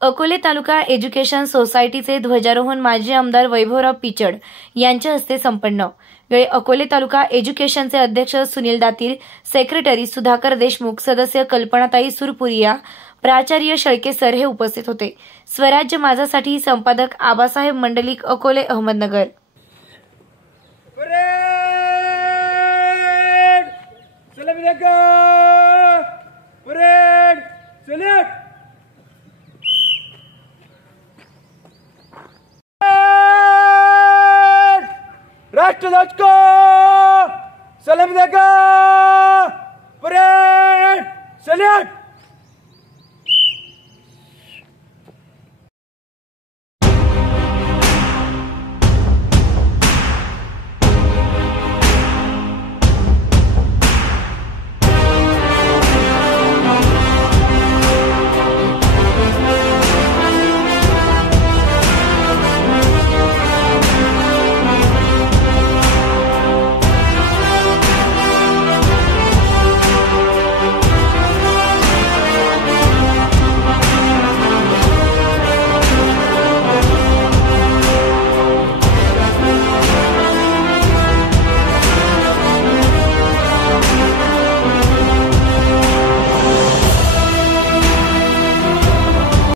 अकोले तालुका education सोसायटीचे ध्वजारोहण माजी आमदार वैभवराव पिचड यांच्या हस्ते संपन्न। वेळी अकोले तालुका एज्युकेशनचे अध्यक्ष सुनील दातीर, सेक्रेटरी सुधाकर देशमुख, सदस्य कल्पनाताई सुरपुरिया, प्राचार्य शेळके सर हे उपस्थित होते। स्वराज्य माझासाठी संपादक आबासाहेब मंडलिक, अकोले, अहमदनगर। राष्ट्रध्वज को सलामी देगा, परेड, सल्यूट।